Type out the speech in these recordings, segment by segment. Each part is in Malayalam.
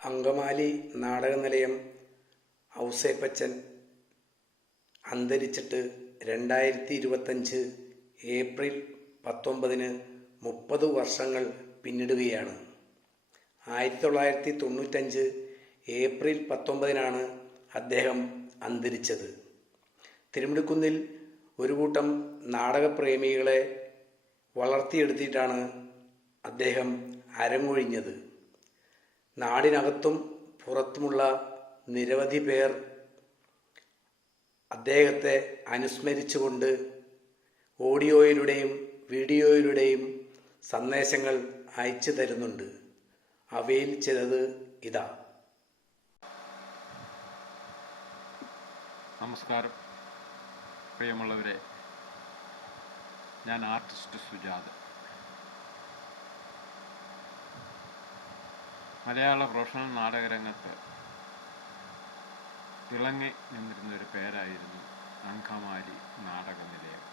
അങ്കമാലി നാടകനിലയം ഔസേപ്പച്ചൻ അന്തരിച്ചിട്ട് രണ്ടായിരത്തി ഇരുപത്തഞ്ച് ഏപ്രിൽ പത്തൊമ്പതിന് മുപ്പത് വർഷങ്ങൾ പിന്നിടുകയാണ്. ആയിരത്തി തൊള്ളായിരത്തി തൊണ്ണൂറ്റഞ്ച് ഏപ്രിൽ പത്തൊമ്പതിനാണ് അദ്ദേഹം അന്തരിച്ചത്. തിരുമിടുക്കുന്നിൽ ഒരു കൂട്ടം നാടകപ്രേമികളെ വളർത്തിയെടുത്തിട്ടാണ് അദ്ദേഹം അരങ്ങൊഴിഞ്ഞത്. നാടിനകത്തും പുറത്തുമുള്ള നിരവധി പേർ അദ്ദേഹത്തെ അനുസ്മരിച്ചുകൊണ്ട് ഓഡിയോയിലൂടെയും വീഡിയോയിലൂടെയും സന്ദേശങ്ങൾ അയച്ചു തരുന്നുണ്ട്. അവയിൽ ചിലത് ഇതാ. നമസ്കാരം. പ്രിയമുള്ളവരെ ഞാൻ ആർട്ടിസ്റ്റ് സുജാത്. മലയാള പ്രൊഫഷണൽ നാടകരംഗത്ത് തിളങ്ങി നിന്നിരുന്ന ഒരു പേരായിരുന്നു അങ്കമാലി നാടക നിലയം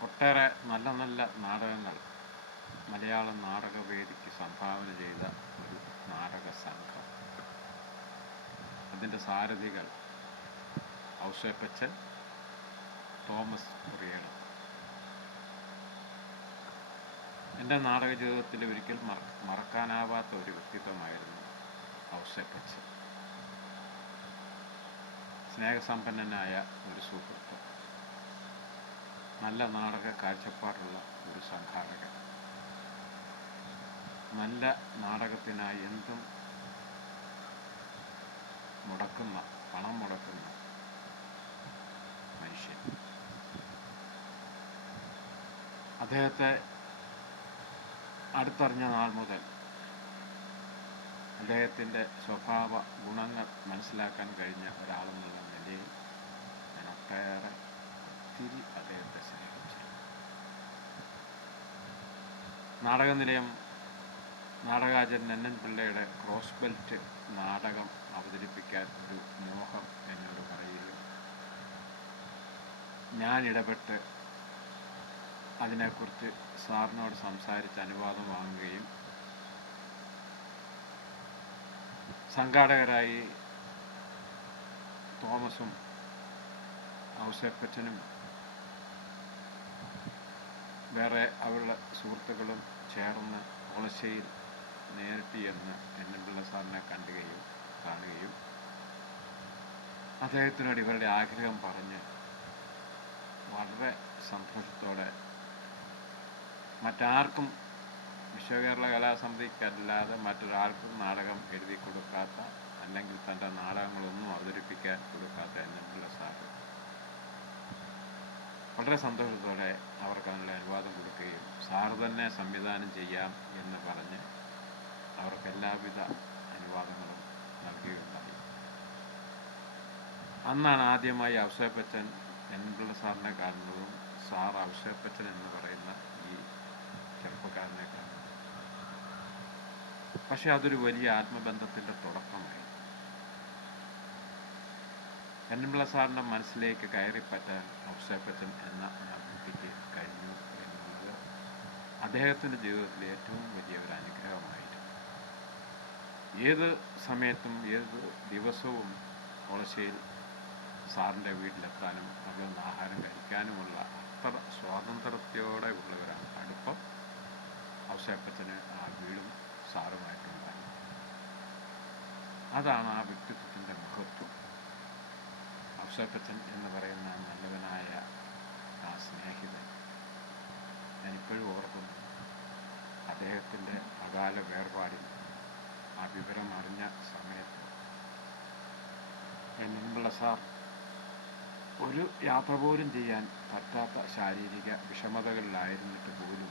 ഒട്ടേറെ നല്ല നല്ല നാടകങ്ങൾ മലയാള നാടകവേദിക്ക് സംഭാവന ചെയ്ത ഒരു നാടക സംഘം. അതിന്റെ സാരഥികൾ ഔസേപ്പച്ചൻ തോമസ് കുറിയണം എന്റെ നാടക ജീവിതത്തിൽ ഒരിക്കൽ മറ- മറക്കാനാവാത്ത ഒരു വ്യക്തിത്വമായിരുന്നു ഔസേപ്പച്ചൻ. സ്നേഹസമ്പന്നനായ ഒരു സുഹൃത്ത്. നല്ല നാടക കാഴ്ചപ്പാടുള്ള ഒരു സംഘാടകൻ. നല്ല നാടകത്തിനായി എന്തും മുടക്കുന്ന പണം മുടക്കുന്ന മനുഷ്യൻ. അദ്ദേഹത്തെ അടുത്തറിഞ്ഞ നാൾ മുതൽ അദ്ദേഹത്തിന്റെ സ്വഭാവ ഗുണങ്ങൾ മനസ്സിലാക്കാൻ കഴിഞ്ഞ ഒരാളെന്നുള്ള നിലയിൽ ഞാൻ ഒട്ടേറെ ഒത്തിരി അദ്ദേഹത്തെ സ്നേഹിച്ചു നാടകനിലയം നാടകാചാര്യൻ എൻ പിള്ളയുടെ ക്രോസ് ബെൽറ്റ് നാടകം അവതരിപ്പിക്കാൻ ഒരു മോഹം എന്നോട് പറയുകയും ഞാൻ ഇടപെട്ട് അതിനെക്കുറിച്ച് സാറിനോട് സംസാരിച്ച് അനുവാദം വാങ്ങുകയും സംഘാടകരായി തോമസും ഔസേപ്പച്ചനും വേറെ അവരുടെ സുഹൃത്തുക്കളും ചേർന്ന് ഓളശ്ശേരി നേരിട്ട് ചെന്ന് എന്നമ്പിള്ള സാറിനെ കണ്ടുകയും കാണുകയും അദ്ദേഹത്തിനോട് ഇവരുടെ ആഗ്രഹം പറഞ്ഞ് വളരെ സന്തോഷത്തോടെ മറ്റാർക്കും വിശ്വകേരള കലാസമിതിക്കല്ലാതെ മറ്റൊരാൾക്കും നാടകം എഴുതി കൊടുക്കാത്ത അല്ലെങ്കിൽ തന്റെ നാടകങ്ങളൊന്നും അവതരിപ്പിക്കാൻ കൊടുക്കാത്ത എന്നുള്ള സാറ് വളരെ സന്തോഷത്തോടെ അവർക്ക് അതിനുള്ള അനുവാദം കൊടുക്കുകയും സാറ് തന്നെ സംവിധാനം ചെയ്യാം എന്ന് പറഞ്ഞ് അവർക്ക് എല്ലാവിധ അനുവാദങ്ങളും നൽകുകയുണ്ടായി. അന്നാണ് ആദ്യമായി ഔസേപ്പച്ചൻ എൻപിള്ള സാറിനെ കാണുന്നതും സാർ ഔസേപ്പച്ചൻ എന്ന് പറയുന്ന ഈ പക്ഷെ അതൊരു വലിയ ആത്മബന്ധത്തിന്റെ തുടക്കമായി. എന്നുള്ള സാറിന്റെ മനസ്സിലേക്ക് കയറിപ്പറ്റാൻ ഔസേപ്പച്ചൻ എന്ന അഭിവൃദ്ധിക്ക് കഴിഞ്ഞു എന്നുള്ളത് അദ്ദേഹത്തിന്റെ ജീവിതത്തിലെ ഏറ്റവും വലിയ ഒരു അനുഗ്രഹമായിരുന്നു. ഏത് സമയത്തും ഏത് ദിവസവും കോളശ്ശേരി സാറിന്റെ വീട്ടിലെത്താനും അവിടെ നിന്ന് ആഹാരം കഴിക്കാനുമുള്ള അത്ര സ്വാതന്ത്ര്യത്തോടെ ഉള്ള ഒരു അടുപ്പം ഔസേപ്പച്ചന് ആ വീടും സാറുമായിട്ടുണ്ടായി അതാണ് ആ വ്യക്തിത്വത്തിന്റെ മഹത്വം. ഔസേപ്പച്ചൻ എന്ന് പറയുന്ന നല്ലവനായ ആ സ്നേഹിതൻ ഞാനിപ്പോഴും ഓർക്കുന്നു. അദ്ദേഹത്തിന്റെ അകാല വേർപാടിൽ ആ വിവരം അറിഞ്ഞ സമയത്ത് എന്നുള്ള സാർ ഒരു യാത്ര പോലും ചെയ്യാൻ പറ്റാത്ത ശാരീരിക വിഷമതകളിലായിരുന്നിട്ട് പോലും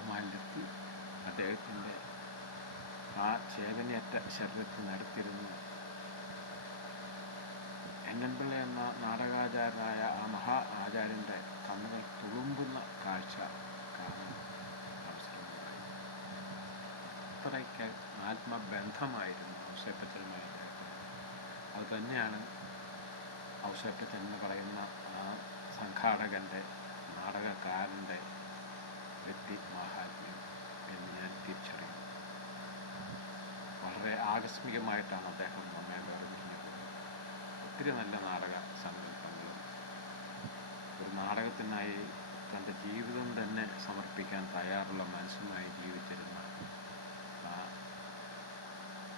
അങ്കമാലിലെത്തി അദ്ദേഹത്തിന്റെ ആ ചേതനയറ്റ ശരീരത്തിൽ നടത്തിയിരുന്നു. എന്നൻപിള്ള എന്ന നാടകാചാരനായ ആ മഹാ ആചാര്യന്റെ കണ്ണുകൾ തുളുമ്പുന്ന കാഴ്ച കാണാൻ അവസരമുണ്ടായി. അത്രയ്ക്ക് ആത്മബന്ധമായിരുന്നു ഔസേപ്പച്ചനുമായി അതുതന്നെയാണ് അത് തന്നെയാണ് ഔസേപ്പച്ചൻ എന്ന് പറയുന്ന ആ സംഘാടകന്റെ നാടകക്കാരന്റെ വ്യക്തി മാഹാത്മ്യം എന്ന് ഞാൻ തിരിച്ചറിയുന്നു. വളരെ ആകസ്മികമായിട്ടാണ് അദ്ദേഹം നമ്മെ വേർപിരിഞ്ഞത് ഒത്തിരി നല്ല നാടക സങ്കല്പങ്ങളും ഒരു നാടകത്തിനായി തന്റെ ജീവിതം തന്നെ സമർപ്പിക്കാൻ തയ്യാറുള്ള മനസ്സുമായി ജീവിച്ചിരുന്ന ആ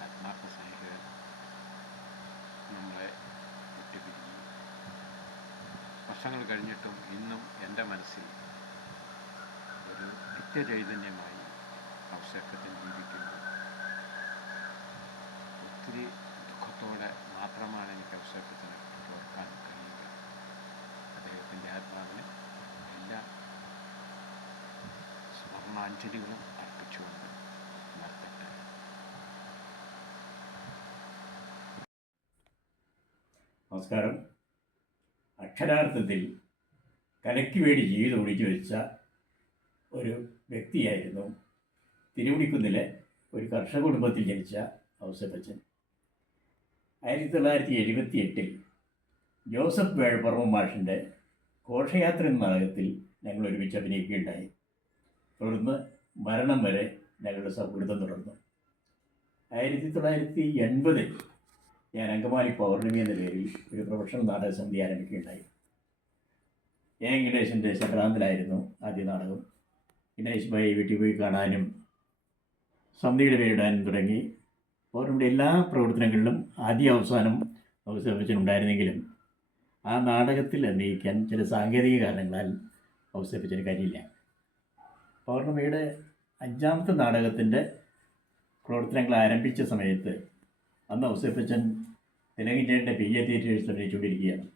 ആത്മാർത്ഥ സ്നേഹിതൻ നമ്മളെ വിട്ടുപിരിഞ്ഞു വർഷങ്ങൾ കഴിഞ്ഞിട്ടും ഇന്നും എന്റെ മനസ്സിൽ നിത്യചൈതന്യമായി അവശക്കത്തിൽ ജീവിക്കുന്നു ഒത്തിരി ദുഃഖത്തോടെ മാത്രമാണ് എനിക്ക് അവശക്കത്തിനെ ഓർക്കാൻ കഴിയുക അദ്ദേഹത്തിന്റെ ആത്മാവിന് എല്ലാ സ്മരണാഞ്ജലികളും അർപ്പിച്ചുകൊണ്ട് നടത്തട്ടെ നമസ്കാരം അക്ഷരാർത്ഥത്തിൽ കലയ്ക്ക് വേണ്ടി ജീവിതം ഒഴിച്ചു വെച്ച ഒരു വ്യക്തിയായിരുന്നു. തിരുവിടിക്കുന്നിലെ ഒരു കർഷക കുടുംബത്തിൽ ജനിച്ച ഔസപ്പച്ചൻ. ആയിരത്തി തൊള്ളായിരത്തി എഴുപത്തി എട്ടിൽ ജോസഫ് വേഴപ്പറമ്പ് മാഷിന്റെ ഘോഷയാത്ര എന്ന നാടകത്തിൽ ഞങ്ങൾ ഒരുമിച്ച് അഭിനയിക്കുകയുണ്ടായി. തുടർന്ന് മരണം വരെ ഞങ്ങളുടെ സൗഹൃദം തുടർന്നു. ആയിരത്തി തൊള്ളായിരത്തി എൺപതിൽ ഞാൻ അങ്കമാലി പൗർണമി എന്ന പേരിൽ ഒരു പ്രൊഫഷണൽ നാടക സമിതി ആരംഭിക്കുകയുണ്ടായി. എ വെങ്കടേശന്റെ സംക്രാന്തിലായിരുന്നു ആദ്യ നാടകം. ഭായി വീട്ടിൽ പോയി കാണാനും സന്ധിയുടെ പേരിടാനും തുടങ്ങി. പൗർണമിയുടെ എല്ലാ പ്രവർത്തനങ്ങളിലും ആദ്യ അവസാനം അവസരപ്പിച്ചിട്ടുണ്ടായിരുന്നെങ്കിലും ആ നാടകത്തിൽ അഭിനയിക്കാൻ ചില സാങ്കേതിക കാരണങ്ങളാൽ ഔസേപ്പച്ചന് കഴിയില്ല പൗർണമിയുടെ അഞ്ചാമത്തെ നാടകത്തിന്റെ പ്രവർത്തനങ്ങൾ ആരംഭിച്ച സമയത്ത് അന്ന് അവസരപ്പിച്ചൻ തെലങ്കിന്റെ പി എ തിയേറ്റേഴ്സ് അഭിനയിച്ചുകൊണ്ടിരിക്കുകയാണ്.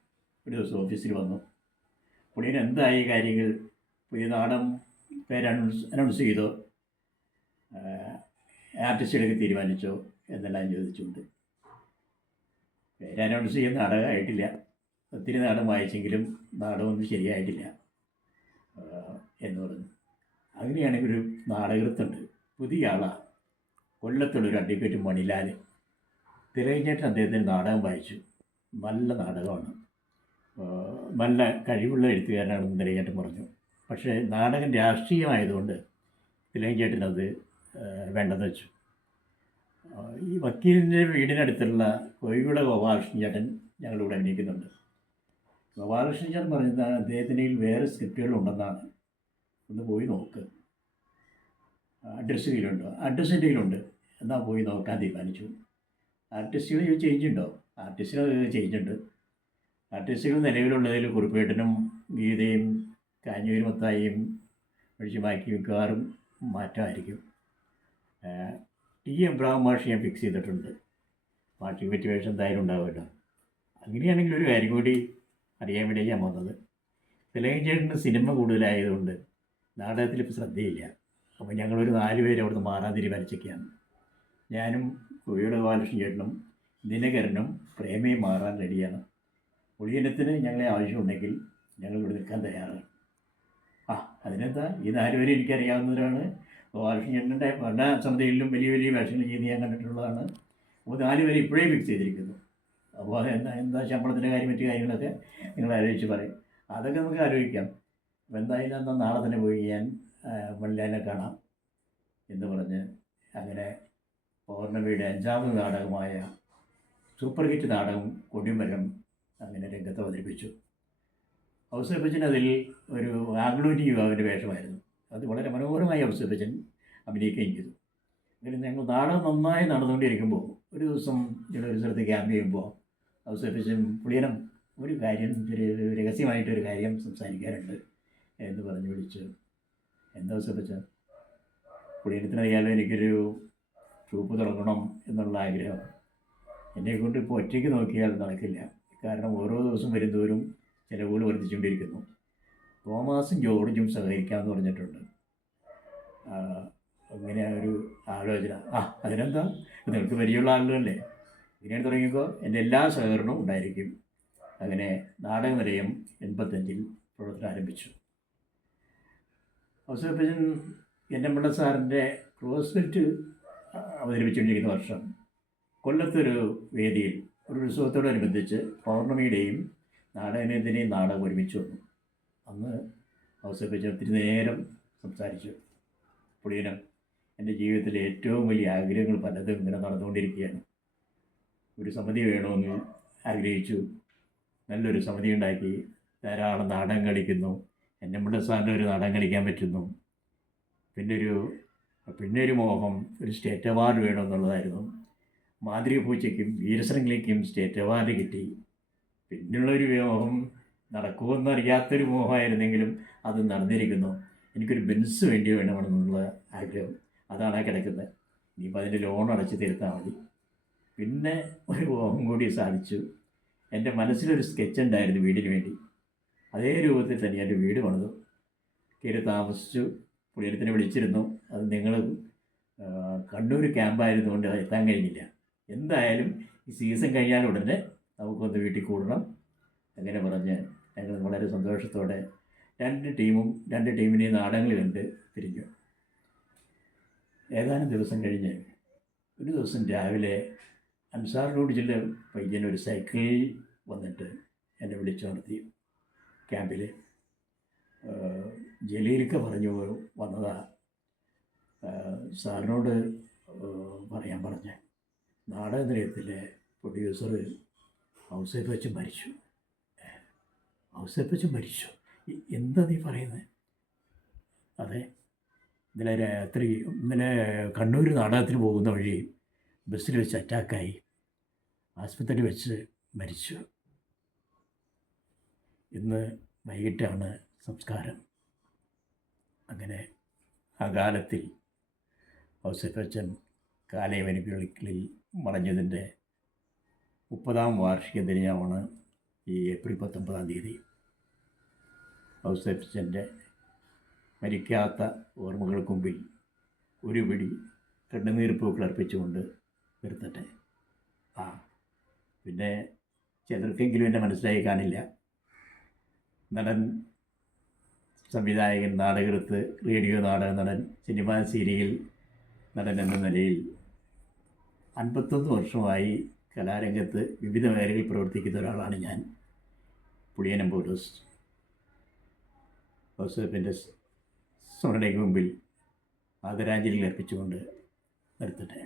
ഒരു ദിവസം ഓഫീസിൽ വന്നു. പുള്ളിന് എന്തായി കാര്യങ്ങൾ? പുതിയ നാടകം പേര് അനൗൺസ് അനൗൺസ് ചെയ്തോ. ആർട്ടിസ്റ്റുകളൊക്കെ തീരുമാനിച്ചോ എന്നെല്ലാം ചോദിച്ചുകൊണ്ട്. പേര് അനൗൺസ് ചെയ്യുന്ന നാടകമായിട്ടില്ല. ഒത്തിരി നാടകം വായിച്ചെങ്കിലും നാടകമൊന്നും ശരിയായിട്ടില്ല. എന്ന് പറഞ്ഞു. അങ്ങനെയാണെങ്കിൽ ഒരു നാടകൃത്തുണ്ട്. പുതിയ ആളാണ് കൊല്ലത്തുള്ളൊരു അഡ്വക്കേറ്റ് മണിലാൽ തിരഞ്ഞിട്ട് അദ്ദേഹത്തിന് നാടകം വായിച്ചു. നല്ല നാടകമാണ്. നല്ല കഴിവുള്ള എഴുത്തുകാരനാണെന്ന് തിരഞ്ഞേട്ടൻ പറഞ്ഞു. പക്ഷേ നാടകം രാഷ്ട്രീയമായതുകൊണ്ട് തിലകഞ്ചേട്ടനത് വേണ്ടെന്ന് വെച്ചു. ഈ വക്കീലിന്റെ വീടിനടുത്തുള്ള കോഴിക്കോട് ഗോപാലകൃഷ്ണൻ ചേട്ടൻ ഞങ്ങളിവിടെ അഭിനയിക്കുന്നുണ്ട് ഗോപാലകൃഷ്ണൻ ചേട്ടൻ പറഞ്ഞത് അദ്ദേഹത്തിന്റെ വേറെ സ്ക്രിപ്റ്റുകളുണ്ടെന്നാണ്. ഒന്ന് പോയി നോക്ക്. അഡ്രസ്സ് കയ്യിലുണ്ടോ. അഡ്രസ്സ് എന്റെ കയ്യിലുണ്ട്. എന്നാൽ പോയി നോക്കാൻ തീരുമാനിച്ചു. ആർട്ടിസ്റ്റുകൾ ചേഞ്ച് ഉണ്ടോ ആർട്ടിസ്റ്റുകൾ ചേഞ്ച് ഉണ്ട് ആർട്ടിസ്റ്റുകൾ നിലവിലുള്ളതിൽ കുറിപ്പേട്ടനും ഗീതയും കാഞ്ഞൂർ മത്തായിയും ഒഴിച്ച് ബാക്കി മിക്കവാറും മാറ്റമായിരിക്കും. ടി എബ്രാഹിം മാഷ് ഞാൻ ഫിക്സ് ചെയ്തിട്ടുണ്ട്. പറ്റിയ വേഷം എന്തായാലും ഉണ്ടാവുമല്ലോ. അങ്ങനെയാണെങ്കിൽ ഒരു കാര്യം കൂടി അറിയാൻ വേണ്ടി ഞാൻ വന്നത്. തിലകഞ്ചേട്ടന് സിനിമ കൂടുതലായതുകൊണ്ട് നാടകത്തിൽ ഇപ്പോൾ ശ്രദ്ധയില്ല. അപ്പോൾ ഞങ്ങളൊരു നാല് പേര് അവിടുന്ന് മാറാൻ തീരുമാനിച്ചൊക്കെയാണ്. ഞാനും കുഴിയുടെ ബാലകൃഷ്ണൻ ചേട്ടനും ദിനകരനും പ്രേമയും മാറാൻ റെഡിയാണ്. ഒഴിയനത്തിന് ഞങ്ങളെ ആവശ്യമുണ്ടെങ്കിൽ ഞങ്ങൾ ഇവിടെ നിൽക്കാൻ തയ്യാറാണ്. അതിനെന്താ? ഈ നാലുപേരും എനിക്കറിയാവുന്നവരാണ്. ബാലകൃഷ്ണൻ ചേട്ടന്റെ പല സമിതികളിലും വലിയ വലിയ വേഷങ്ങൾ ചെയ്ത് ഞാൻ കണ്ടിട്ടുള്ളതാണ്. അപ്പോൾ നാലുപേരെ ഇപ്പോഴേ ഫിക്സ് ചെയ്തിരിക്കുന്നു. അപ്പോൾ എന്താ എന്താ ശമ്പളത്തിന്റെ കാര്യം മറ്റു കാര്യങ്ങളൊക്കെ നിങ്ങൾ ആലോചിച്ച് പറയും. അതൊക്കെ നമുക്ക് ആലോചിക്കാം. അപ്പോൾ എന്തായാലും എന്നാൽ നാളെ തന്നെ പോയി ഞാൻ മണിലാലിനെ കാണാം എന്ന് പറഞ്ഞ് അങ്ങനെ പൗർണമിയുടെ അഞ്ചാമത് നാടകമായ സൂപ്പർ ഹിറ്റ് നാടകം കൊടിമരം അങ്ങനെ രംഗത്ത് അവതരിപ്പിച്ചു. ഔസേപ്പച്ചൻ അതിൽ ഒരു ആംഗ്ലോറ്റി യുവാവിന്റെ വേഷമായിരുന്നു. അത് വളരെ മനോഹരമായി ഔസേപ്പച്ചൻ അഭിനയിക്കുകയും ചെയ്തു. അങ്ങനെ ഞങ്ങൾ നാടകം നന്നായി നടന്നുകൊണ്ടിരിക്കുമ്പോൾ ഒരു ദിവസം ഞങ്ങൾ ഒരു സ്ഥലത്ത് ക്യാമ്പ് ചെയ്യുമ്പോൾ ഔസേപ്പച്ചൻ പുളിയനം ഒരു കാര്യം ഒരു രഹസ്യമായിട്ടൊരു കാര്യം സംസാരിക്കാനുണ്ട് എന്ന് പറഞ്ഞു വിളിച്ചു. എന്താ ഔസേപ്പച്ചൻ? പുളിയനത്തിനറിയാലോ എനിക്കൊരു ട്രൂപ്പ് തുടങ്ങണം എന്നുള്ള ആഗ്രഹം. എന്നെ കൊണ്ട് ഇപ്പോൾ ഒറ്റയ്ക്ക് നോക്കിയാൽ നടക്കില്ല. കാരണം ഓരോ ദിവസം വരുന്തോറും ചിലവുകൾ വർദ്ധിച്ചുകൊണ്ടിരിക്കുന്നു. തോമസും ജോർജും സഹകരിക്കാമെന്ന് പറഞ്ഞിട്ടുണ്ട്. അങ്ങനെ ഒരു ആലോചന. ആ അതിനെന്താ? നിങ്ങൾക്ക് പരിചയമുള്ള ആളുകളല്ലേ? ഇങ്ങനെ തുടങ്ങിയപ്പോൾ എന്റെ എല്ലാ സഹകരണവും ഉണ്ടായിരിക്കും. അങ്ങനെ നാടക നിലയം എൺപത്തഞ്ചിൽ പ്രവർത്തനം ആരംഭിച്ചു. അവസരപ്പച്ചൻ എൻ എം പിള്ള സാറിന്റെ ക്രോസ്ഫിറ്റ് അവതരിപ്പിച്ചുകൊണ്ടിരിക്കുന്ന വർഷം. കൊല്ലത്തൊരു വേദിയിൽ ഒരു ഉത്സവത്തോടനുബന്ധിച്ച് പൗർണമിയുടെയും നാടകനത്തിന്റെയും നാടകം ഒരുമിച്ച് വന്നു. അന്ന് അവസരപ്പിച്ച് ഒത്തിരി നേരം സംസാരിച്ചു. പുളിയനം എന്റെ ജീവിതത്തിലെ ഏറ്റവും വലിയ ആഗ്രഹങ്ങൾ പലതും ഇങ്ങനെ നടന്നുകൊണ്ടിരിക്കുകയാണ്. ഒരു സമിതി വേണമെന്ന് ആഗ്രഹിച്ചു. നല്ലൊരു സമിതി ഉണ്ടാക്കി. ധാരാളം നാടകം കളിക്കുന്നു. എന്റെ മുണ്ട സാറിന്റെ ഒരു നാടകം കളിക്കാൻ പറ്റുന്നു. പിന്നെ ഒരു പിന്നെ ഒരു മോഹം ഒരു സ്റ്റേറ്റ് അവാർഡ് വേണമെന്നുള്ളതായിരുന്നു. മാതൃപൂച്ചയ്ക്കും പൂച്ചയ്ക്കും വീരശൃംഖലയ്ക്കും സ്റ്റേറ്റ് അവാർഡ് കിട്ടി. പിന്നുള്ളൊരു മോഹം നടക്കുമെന്ന് അറിയാത്തൊരു മോഹമായിരുന്നെങ്കിലും അത് നടന്നിരിക്കുന്നു. എനിക്കൊരു ബെൻസ് വേണ്ടി വേണമെന്നുള്ള ആഗ്രഹം. അതാണ് കിടക്കുന്നത്. ഇനിയിപ്പോൾ അതിന്റെ ലോൺ അടച്ച് തീർത്താൽ മതി. പിന്നെ ഒരു മോഹം കൂടി സാധിച്ചു. എന്റെ മനസ്സിലൊരു സ്കെച്ച് ഉണ്ടായിരുന്നു വീടിന് വേണ്ടി. അതേ രൂപത്തിൽ തന്നെ എന്റെ വീട് പണിതു. കയറി താമസിച്ചു. പുള്ളിയെടുത്തിനെ വിളിച്ചിരുന്നു. അത് നിങ്ങൾ കണ്ണൂർ കൊണ്ട് എത്താൻ കഴിഞ്ഞില്ല. എന്തായാലും ഈ സീസൺ കഴിഞ്ഞാൽ ഉടനെ നമുക്കൊന്ന് വീട്ടിൽ കൂടണം. അങ്ങനെ പറഞ്ഞ് ഞങ്ങൾ വളരെ സന്തോഷത്തോടെ രണ്ട് ടീമും രണ്ട് ടീമിനെയും നാടകങ്ങളിൽ കണ്ട് പിരിഞ്ഞു ഏതാനും ദിവസം കഴിഞ്ഞ് ഒരു ദിവസം രാവിലെ അൻസാർ റോഡ് ജില്ല പയ്യൻ ഒരു സൈക്കിളിൽ വന്നിട്ട് എന്നെ വിളിച്ചു നടത്തി. ക്യാമ്പിൽ ജലീലൊക്കെ പറഞ്ഞു വന്നതാ. സാറിനോട് പറയാൻ പറഞ്ഞ്. നാടക നിലയത്തിലെ പ്രൊഡ്യൂസർ ഔസേപ്പ് വെച്ച് മരിച്ചു. ഔസേപ്പ് വെച്ച് മരിച്ചു. എന്താ നീ പറയുന്നത് അതെ ഇന്നലെ രാത്രി ഇന്നലെ കണ്ണൂർ നാടകത്തിന് പോകുന്ന വഴി ബസ്സിൽ വെച്ച് അറ്റാക്കായി. ആസ്പത്രിയിൽ വെച്ച് മരിച്ചു. ഇന്ന് വൈകിട്ടാണ് സംസ്കാരം. അങ്ങനെ അകാലത്തിൽ ഔസഫച്ചൻ കാലയവനികളിൽ മറഞ്ഞതിന്റെ മുപ്പതാം വാർഷിക ദിനമാണ് ഈ ഏപ്രിൽ പത്തൊമ്പതാം തീയതി. ഔസഫച്ചന്റെ മരിക്കാത്ത ഓർമ്മകൾക്ക് മുമ്പിൽ ഒരു പിടി കണ്ണുനീർപ്പൂക്കൾ അർപ്പിച്ചുകൊണ്ട് നിർത്തട്ടെ. ആ പിന്നെ ചിലർക്കെങ്കിലും എന്റെ മനസ്സിലായി കാണില്ല. നടൻ സംവിധായകൻ നാടകൃത്ത് റേഡിയോ നാടക നടൻ സിനിമാ സീരിയൽ നടൻ എന്ന നിലയിൽ അൻപത്തൊന്ന് വർഷമായി കലാരംഗത്ത് വിവിധ മേഖലകളിൽ പ്രവർത്തിക്കുന്ന ഒരാളാണ് ഞാൻ. പുളിയനം പോലീസ് സ്മരണയ്ക്ക് മുമ്പിൽ ആദരാഞ്ജലികൾ അർപ്പിച്ചുകൊണ്ട് നിർത്തട്ടെ